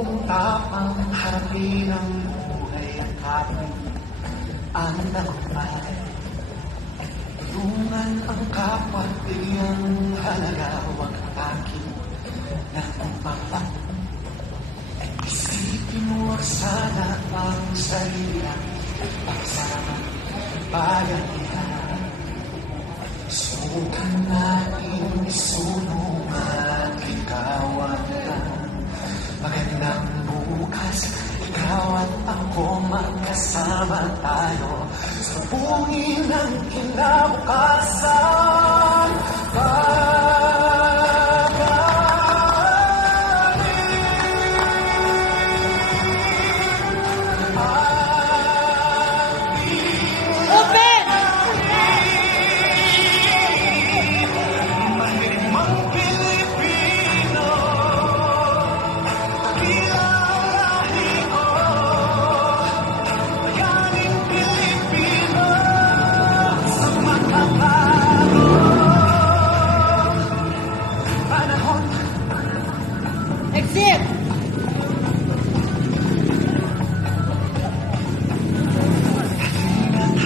kung tapang harapin ang buhay at kapit ang tagumpay. Tulungan ang kapwa, bigyan halaga, huwag akin ng papa. Isipin mo sana ang sarili at pagsama bayanihan. Subukan natin isulong at ikawan ang magandang bukas. Ikaw at ako magkasama tayo sa bungin ng kinabukasan. Exit!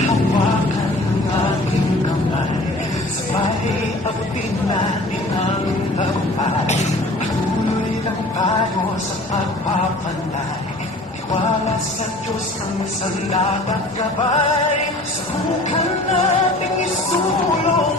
Hawakan ang aking kamay, sabay abutin natin ang tagumpay. Tuloy lang tayo sa pagpapanday, tiwala sa Diyos ang salad at gabay. Subukan natin isulong